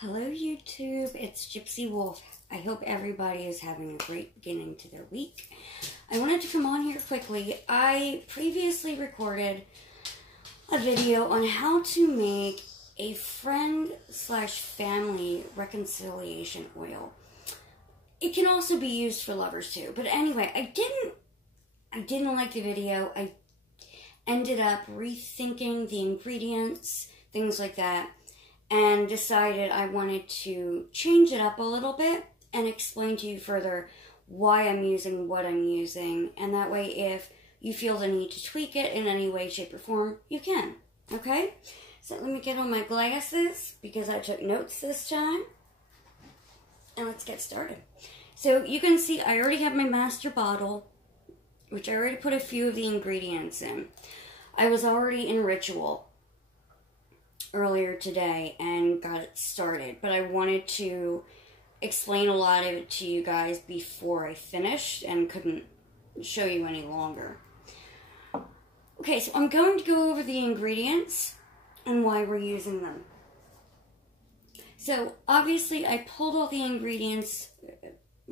Hello YouTube, it's Gypsy Wolf. I hope everybody is having a great beginning to their week. I wanted to come on here quickly. I previously recorded a video on how to make a friend/family reconciliation oil. It can also be used for lovers too. But anyway, I didn't like the video. I ended up rethinking the ingredients, things like that, and decided I wanted to change it up a little bit and explain to you further why I'm using what I'm using. And that way, if you feel the need to tweak it in any way, shape, or form, you can. Okay? So let me get on my glasses because I took notes this time. And let's get started. So you can see I already have my master bottle, which I already put a few of the ingredients in. I was already in ritual earlier today and got it started, but I wanted to explain a lot of it to you guys before I finished and couldn't show you any longer. Okay, so I'm going to go over the ingredients and why we're using them. So obviously I pulled all the ingredients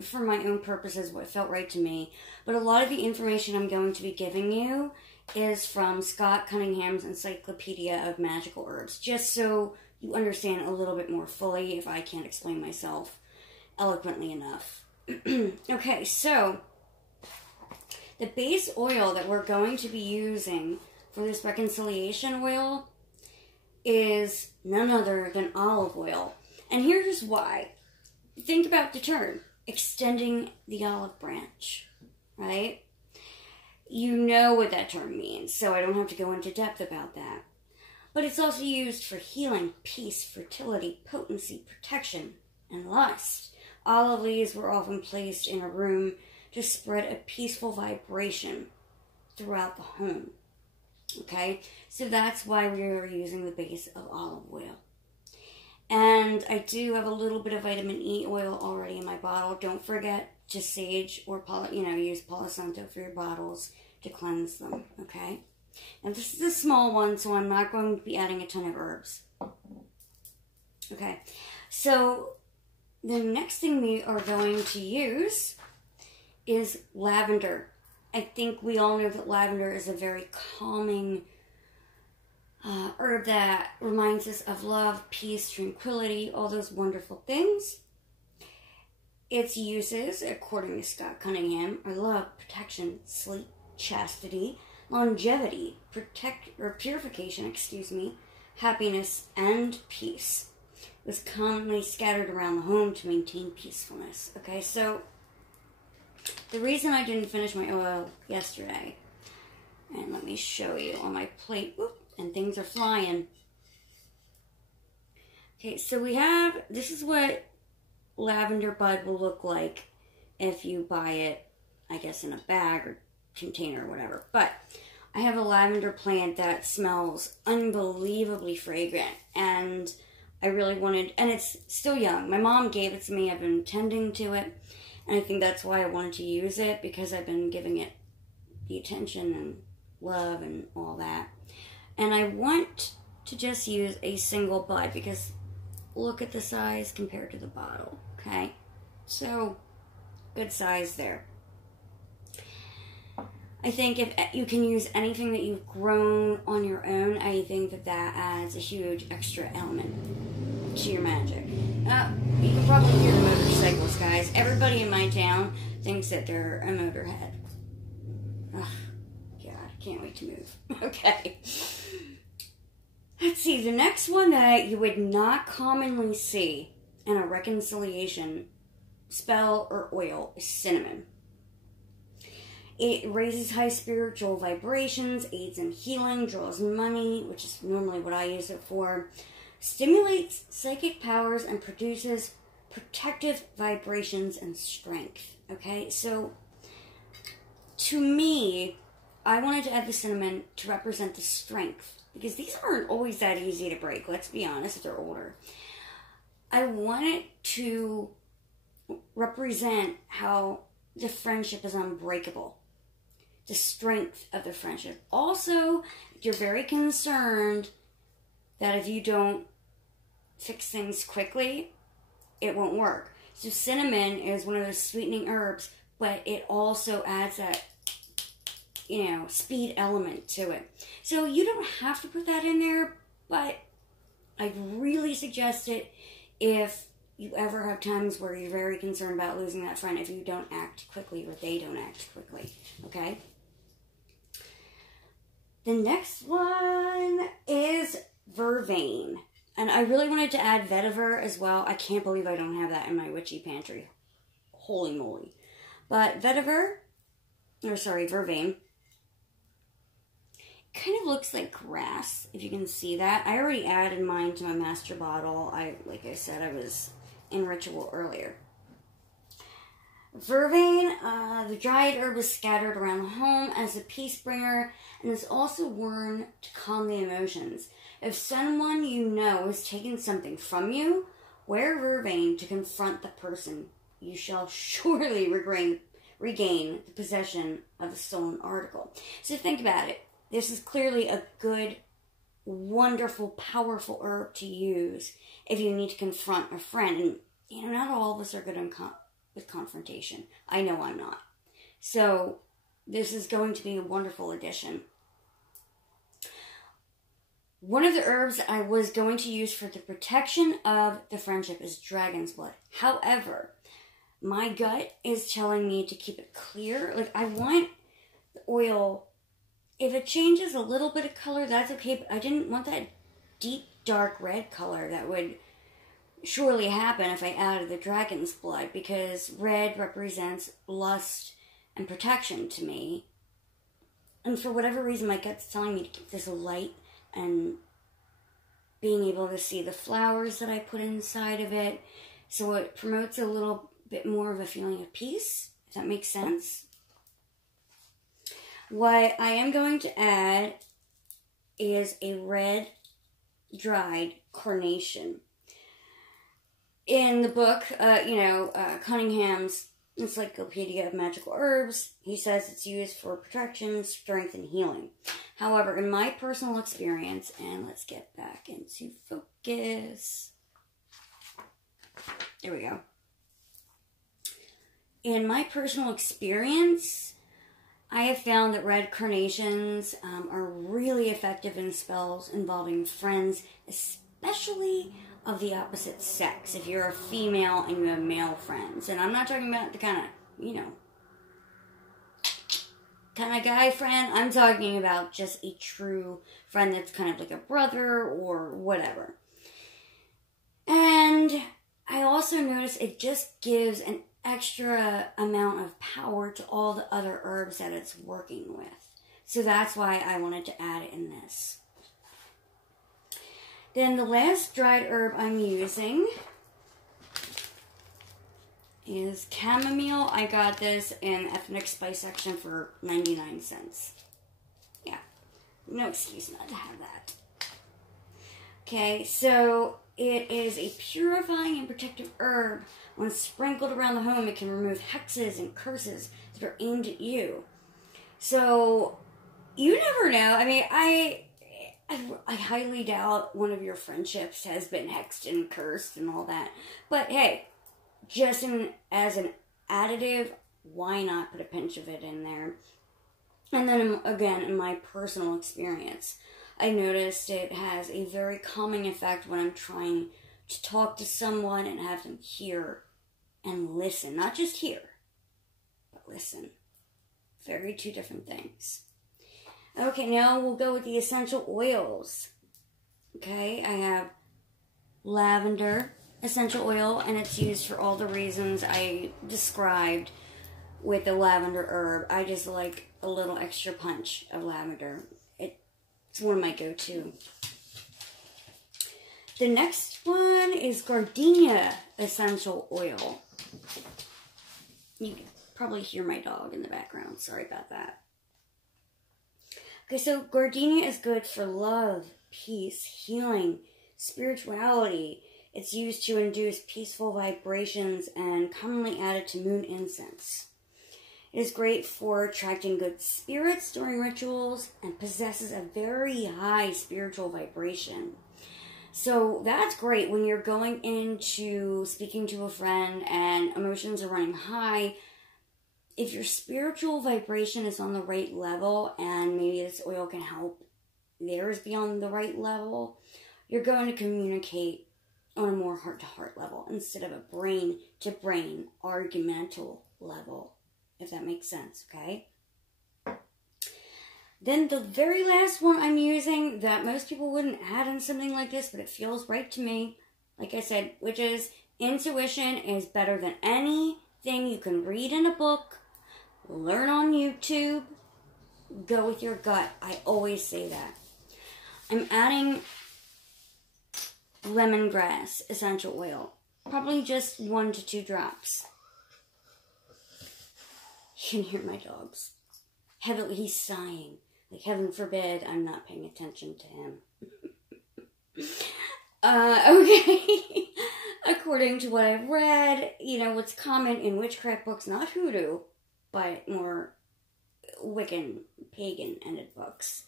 for my own purposes, what felt right to me, but a lot of the information I'm going to be giving you is from Scott Cunningham's Encyclopedia of Magical Herbs, just so you understand a little bit more fully if I can't explain myself eloquently enough. Okay, so the base oil that we're going to be using for this reconciliation oil is none other than olive oil. And here's why. Think about the term, extending the olive branch, right? You know what that term means, so I don't have to go into depth about that. But it's also used for healing, peace, fertility, potency, protection, and lust. Olive leaves were often placed in a room to spread a peaceful vibration throughout the home. Okay, so that's why we are using the base of olive oil. And I do have a little bit of vitamin E oil already in my bottle. Don't forget to sage or use Palo Santo for your bottles to cleanse them, okay? And this is a small one, so I'm not going to be adding a ton of herbs. Okay, so the next thing we are going to use is lavender. I think we all know that lavender is a very calming herb that reminds us of love, peace, tranquility, all those wonderful things. Its uses, according to Scott Cunningham, are love, protection, sleep, chastity, longevity, purification, happiness, and peace. It was commonly scattered around the home to maintain peacefulness. Okay, so the reason I didn't finish my oil yesterday, and let me show you on my plate, whoop, and things are flying. Okay, so we have, this is what lavender bud will look like if you buy it, I guess, in a bag or container or whatever. But I have a lavender plant that smells unbelievably fragrant, and I really wanted, and it's still young. My mom gave it to me. I've been tending to it, and I think that's why I wanted to use it, because I've been giving it the attention and love and all that. And I want to just use a single bud because look at the size compared to the bottle, okay? So, good size there. I think if you can use anything that you've grown on your own, I think that that adds a huge extra element to your magic. You can probably hear the motorcycles, guys. Everybody in my town thinks that they're a motorhead. Ugh, God, I can't wait to move. Okay. Let's see, the next one that you would not commonly see in a reconciliation spell or oil is cinnamon. It raises high spiritual vibrations, aids in healing, draws money, which is normally what I use it for, stimulates psychic powers, and produces protective vibrations and strength. Okay, so to me, I wanted to add the cinnamon to represent the strength, because these aren't always that easy to break, let's be honest, if they're older. I wanted to represent how the friendship is unbreakable, the strength of the friendship. Also, you're very concerned that if you don't fix things quickly, it won't work. So cinnamon is one of those sweetening herbs, but it also adds that, speed element to it. So you don't have to put that in there, but I'd really suggest it if you ever have times where you're very concerned about losing that friend if you don't act quickly or they don't act quickly, okay? The next one is Vervain. And I really wanted to add vetiver as well. I can't believe I don't have that in my witchy pantry. Holy moly. But Vervain, kind of looks like grass, if you can see that. I already added mine to my master bottle. Like I said, I was in ritual earlier. Vervain, the dried herb is scattered around the home as a peace bringer and is also worn to calm the emotions. If someone you know is taking something from you, wear Vervain to confront the person. You shall surely regain the possession of the stolen article. So think about it. This is clearly a good, wonderful, powerful herb to use if you need to confront a friend. And, not all of us are good with confrontation. I know I'm not. So, this is going to be a wonderful addition. One of the herbs I was going to use for the protection of the friendship is dragon's blood. However, my gut is telling me to keep it clear. Like, I want the oil... If it changes a little bit of color, that's okay, but I didn't want that deep, dark red color that would surely happen if I added the dragon's blood, because red represents lust and protection to me. And for whatever reason, my gut's telling me to keep this light and being able to see the flowers that I put inside of it. So it promotes a little bit more of a feeling of peace, if that makes sense. What I am going to add is a red dried carnation. In the book, Cunningham's Encyclopedia of Magical Herbs, he says it's used for protection, strength, and healing. However, in my personal experience, and let's get back into focus. There we go. In my personal experience, I have found that red carnations are really effective in spells involving friends, especially of the opposite sex. If you're a female and you have male friends. And I'm not talking about the kind of guy friend. I'm talking about just a true friend that's kind of like a brother or whatever. And I also notice it just gives an extra amount of power to all the other herbs that it's working with. So that's why I wanted to add it in this. Then the last dried herb I'm using is chamomile. I got this in the ethnic spice section for 99 cents. Yeah, no excuse not to have that. Okay, so it is a purifying and protective herb. When sprinkled around the home, it can remove hexes and curses that are aimed at you. So, you never know. I mean, I highly doubt one of your friendships has been hexed and cursed and all that. But hey, just as an additive, why not put a pinch of it in there? And then again, in my personal experience, I noticed it has a very calming effect when I'm trying to talk to someone and have them hear and listen. Not just hear, but listen. Very two different things. Okay, now we'll go with the essential oils. Okay, I have Lavender Essential Oil, and it's used for all the reasons I described with the lavender herb. I just like a little extra punch of lavender. It's one of my go-to. The next one is Gardenia Essential Oil. You can probably hear my dog in the background. Sorry about that. Okay, so Gardinia is good for love, peace, healing, spirituality. It's used to induce peaceful vibrations and commonly added to moon incense. It is great for attracting good spirits during rituals and possesses a very high spiritual vibration. So that's great when you're going into speaking to a friend and emotions are running high. If your spiritual vibration is on the right level and maybe this oil can help theirs be on the right level, you're going to communicate on a more heart-to-heart level instead of a brain-to-brain argumental level, if that makes sense, okay? Then the very last one I'm using that most people wouldn't add in something like this, but it feels right to me, like I said, which is intuition is better than anything you can read in a book, learn on YouTube, go with your gut. I always say that. I'm adding Lemongrass Essential Oil, probably just 1 to 2 drops. You can hear my dogs. He's sighing. Like, heaven forbid I'm not paying attention to him. Okay. According to what I've read, what's common in witchcraft books, not hoodoo, but more Wiccan, pagan-ended books.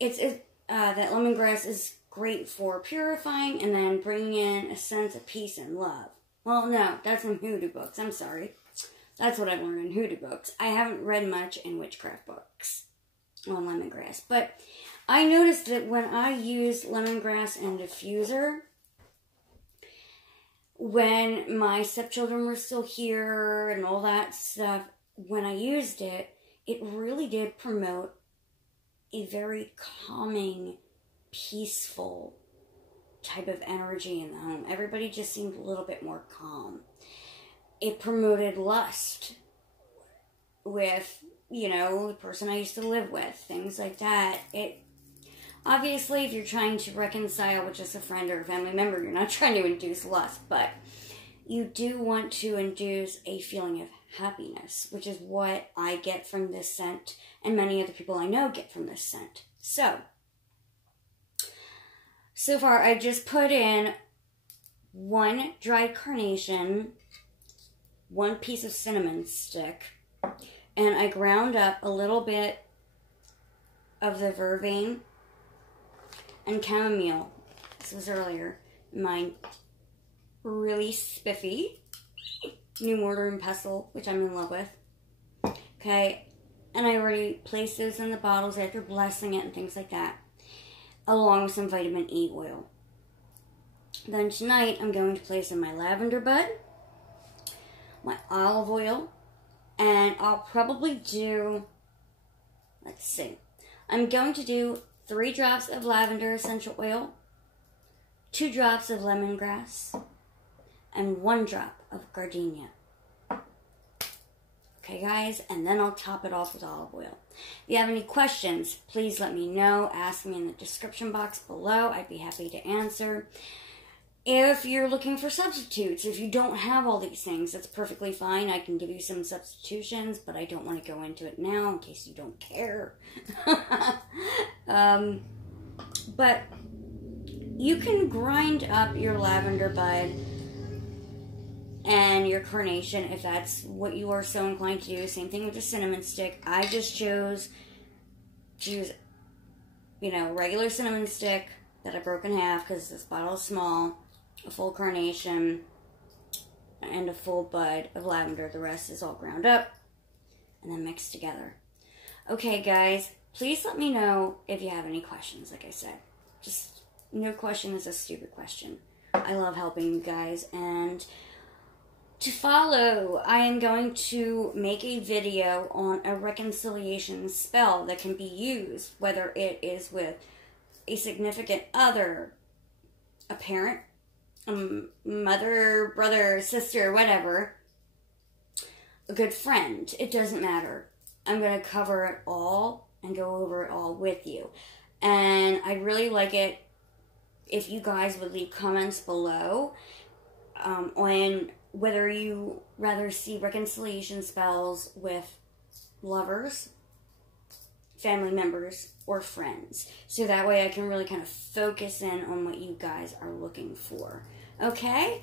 That lemongrass is great for purifying and then bringing in a sense of peace and love. Well, no, that's in hoodoo books. I'm sorry. That's what I've learned in hoodoo books. I haven't read much in witchcraft books on lemongrass. But I noticed that when I use lemongrass in diffuser, when my stepchildren were still here and all that stuff, when I used it, it really did promote a very calming, peaceful type of energy in the home. Everybody just seemed a little bit more calm. It promoted lust with, the person I used to live with, things like that. Obviously, if you're trying to reconcile with just a friend or a family member, you're not trying to induce lust, but you do want to induce a feeling of happiness, which is what I get from this scent, and many other people I know get from this scent. So far, I just put in 1 dried carnation, 1 piece of cinnamon stick, and I ground up a little bit of the Vervain and Chamomile. This was earlier. My really spiffy new mortar and pestle, which I'm in love with. Okay, and I already placed those in the bottles after blessing it and things like that, along with some vitamin E oil. Then tonight, I'm going to place in my lavender bud, my olive oil, and I'll probably do, let's see, I'm going to do 3 drops of lavender essential oil, 2 drops of lemongrass, and 1 drop of gardenia. Okay, guys, and then I'll top it off with olive oil. If you have any questions, please let me know. Ask me in the description box below. I'd be happy to answer. If you're looking for substitutes, if you don't have all these things, that's perfectly fine. I can give you some substitutions, but I don't want to go into it now in case you don't care. But you can grind up your lavender bud and your carnation if that's what you are so inclined to do. Same thing with the cinnamon stick. I just chose to use, regular cinnamon stick that I broke in half because this bottle is small, a full carnation, and a full bud of lavender. The rest is all ground up and then mixed together. Okay, guys, please let me know if you have any questions. Like I said, just no question is a stupid question. I love helping you guys. And to follow, I am going to make a video on a reconciliation spell that can be used, whether it is with a significant other, a parent, a mother, brother, sister, whatever, a good friend. It doesn't matter. I'm going to cover it all and go over it all with you. And I'd really like it if you guys would leave comments below on whether you rather see reconciliation spells with lovers, family members, or friends. So that way I can really kind of focus in on what you guys are looking for. Okay?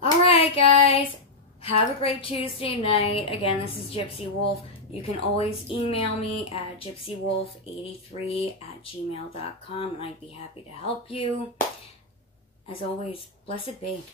Alright, guys. Have a great Tuesday night. Again, this is Gypsy Wolf. You can always email me at gypsywolf83@gmail.com, and I'd be happy to help you. as always, blessed be.